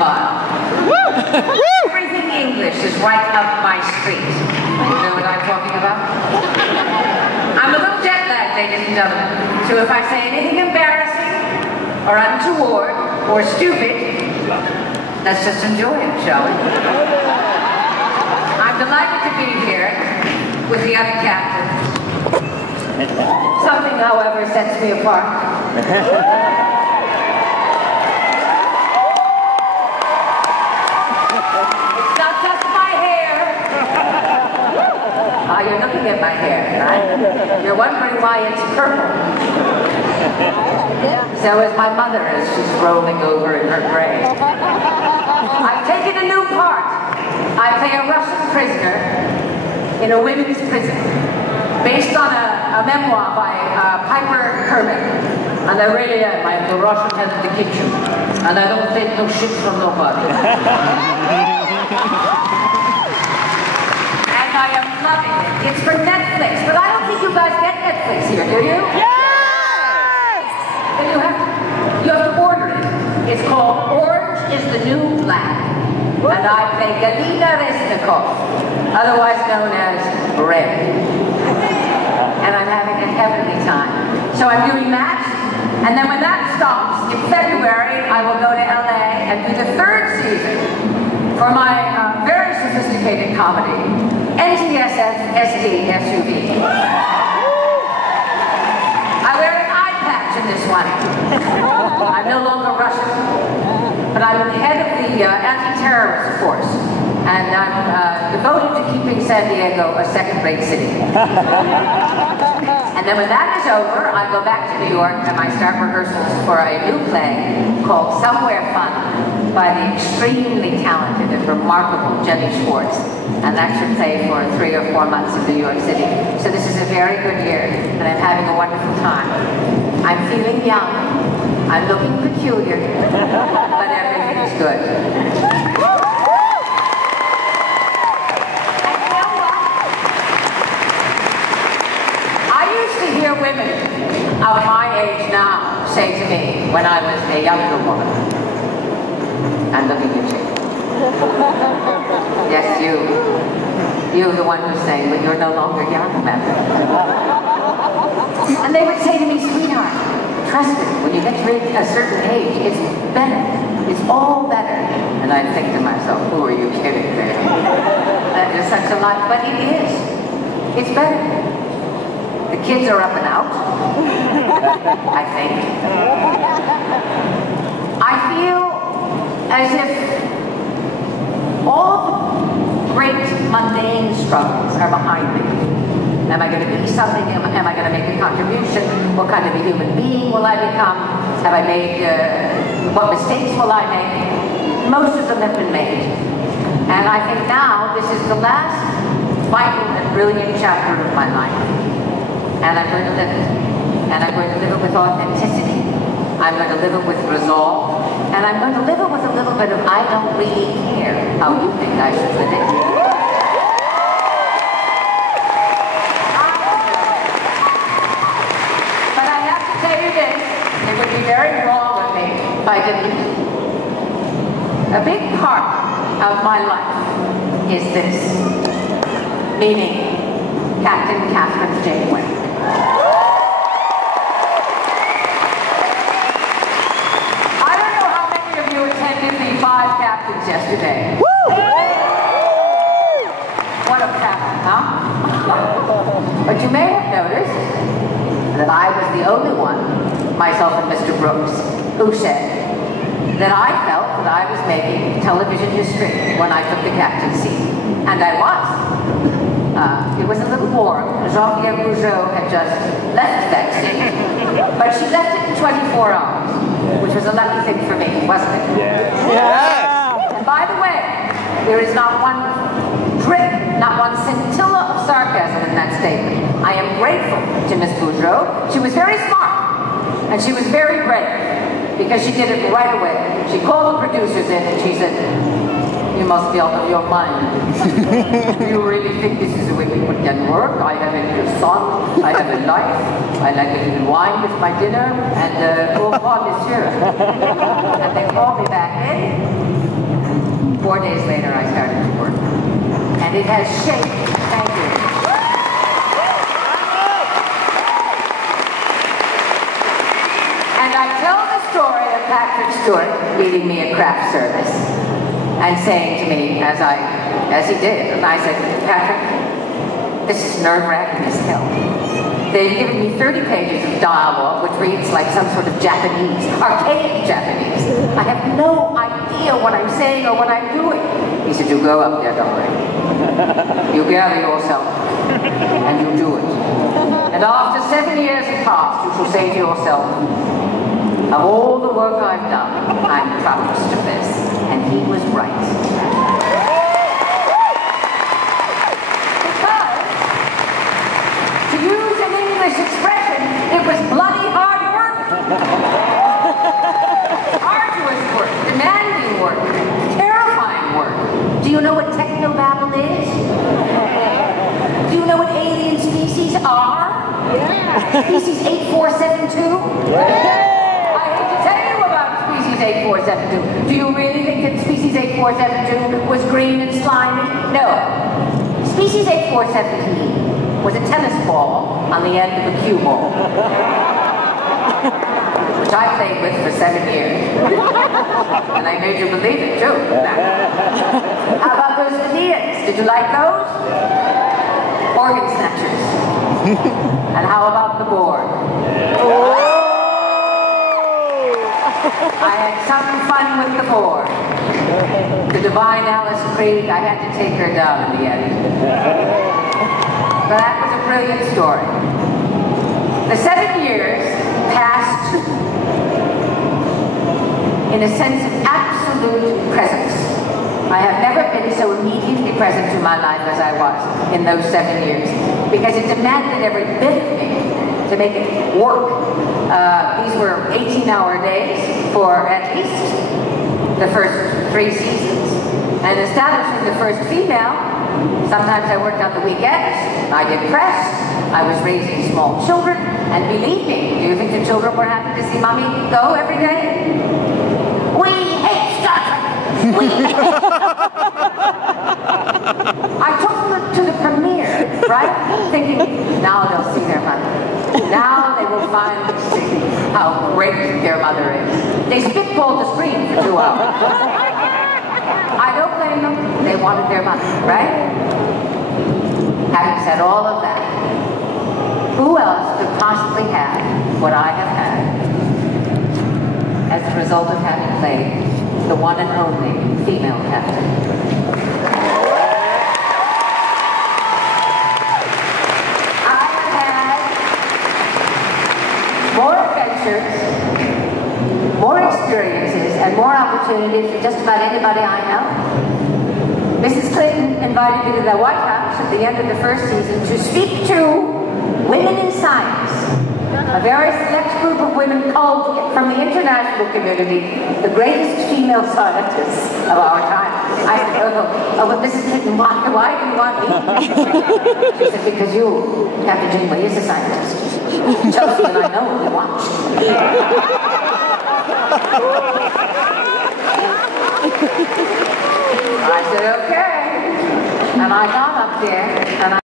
Anglophile. Everything English is right up my street. You know what I'm talking about? I'm a little jet lagged, ladies and gentlemen. So if I say anything embarrassing, or untoward, or stupid, let's just enjoy it, shall we? I'm delighted to be here with the other captains. Something, however, sets me apart. It's not just my hair. Ah, you're looking at my hair, right? You're wondering why it's purple. So is my mother as she's rolling over in her grave. I've taken a new part. I play a Russian prisoner in a women's prison, based on a memoir by Piper Kerman. And I really am. I'm the Russian head of the kitchen. And I don't take no shit from nobody. And I am loving it. It's for Netflix, but I don't think you guys get Netflix here, do you? Yes! And you have to order it. It's called Orange is the New Black. And I play Galina Resnikov, otherwise known as Red. And I'm having a heavenly time. So I'm doing that, and then when that stops, in February, I will go to LA and do the 3rd season for my very sophisticated comedy, NTSS-SD SUV. I wear an eye patch in this one. I'm no longer Russian, but I'm the head of the anti-terrorist force, and I'm devoted to keeping San Diego a second-rate city. And then when that is over, I go back to New York and I start rehearsals for a new play called Somewhere Fun by the extremely talented and remarkable Jenny Schwartz. And that should play for 3 or 4 months in New York City. So this is a very good year, and I'm having a wonderful time. I'm feeling young. I'm looking peculiar, but everything is good. Women of my age now say to me when I was a younger woman, I'm looking at you. Yes, you the one who's saying, but you're no longer young, Matthew. And they would say to me, sweetheart, trust me, when you get to a certain age, it's better. It's all better. And I think to myself, who are you kidding there? That is such a lie, but it is. It's better. The kids are up and out, I think. I feel as if all the great mundane struggles are behind me. Am I going to be something? Am I going to make a contribution? What kind of a human being will I become? Have I made, what mistakes will I make? Most of them have been made. And I think now this is the last vital and brilliant chapter of my life. And I'm going to live it. And I'm going to live it with authenticity. I'm going to live it with resolve. And I'm going to live it with a little bit of I don't really care how you think I should live it. But I have to tell you this, it would be very wrong of me if I didn't. A big part of my life is this, meaning Captain Catherine Janeway. I don't know how many of you attended the 5 captains yesterday. Woo! What a captain, huh? But you may have noticed that I was the only one, myself and Mr. Brooks, who said that I felt that I was making television history when I took the captain's seat. And I was. It was a little warm. Jean-Pierre Mulgrew had just left that seat, but she left it in 24 hours, which was a lucky thing for me, wasn't it? Yes. And by the way, there is not one drip, not one scintilla of sarcasm in that statement. I am grateful to Miss Mulgrew. She was very smart, and she was very brave, because she did it right away. She called the producers in, and she said, "You must be out of your mind. Do you really think this is the way people can work? I have a son, I have a life, I like a little wine with my dinner, and au revoir, monsieur." And they called me back in, days later, I started to work. And it has shaped, thank you. And I tell the story of Patrick Stewart meeting me at craft service and saying to me, as he did, and I said, Patrick, this is nerve-wracking as hell. They've given me 30 pages of dialogue, which reads like some sort of Japanese, archaic Japanese. I have no idea what I'm saying or what I'm doing. He said, you go up there, darling. You gather yourself, and you do it. And after 7 years have passed, you shall say to yourself, of all the work I've done, I'm proudest of this. And he was right. Because, to use an English expression, it was bloody hard work. Arduous work, demanding work, terrifying work. Do you know what technobabble is? Do you know what alien species are? Yeah. Species 8472? Yeah. 8472. Do you really think that species 8472 was green and slimy? No. Species 8417 was a tennis ball on the end of a cue ball, which I played with for 7 years. And I made you believe it, too. How about those Fideas? Did you like those? Organ snatchers. And how about the board? I had some fun with the board. The divine Alice Creed, I had to take her down in the end. But that was a brilliant story. The 7 years passed in a sense of absolute presence. I have never been so immediately present to my life as I was in those 7 years, because it demanded every bit of me to make it work. These were 18-hour days for at least the first 3 seasons. And establishing the first female, sometimes I worked on the weekends, I did press, I was raising small children, and believe me, do you think the children were happy to see mommy go every day? We hate Star Trek! We hate I took them to the premiere, right? Thinking, now they'll see their mother. Now they will finally see how great their mother is. They spitballed the screen for 2 hours. I don't blame them. They wanted their mother, right? Having said all of that, who else could possibly have what I have had as a result of having played the one and only female captain? More adventures, more experiences, and more opportunities than just about anybody I know. Mrs. Clinton invited me to the White House at the end of the first season to speak to women in science, a very select group of women called from the international community the greatest female scientists of our time. I said, but Mrs. Clinton, why do you want me? She said, because you, Captain Janeway, is a scientist. Chelsea and I know what we watch. I said, okay. And I got up there, and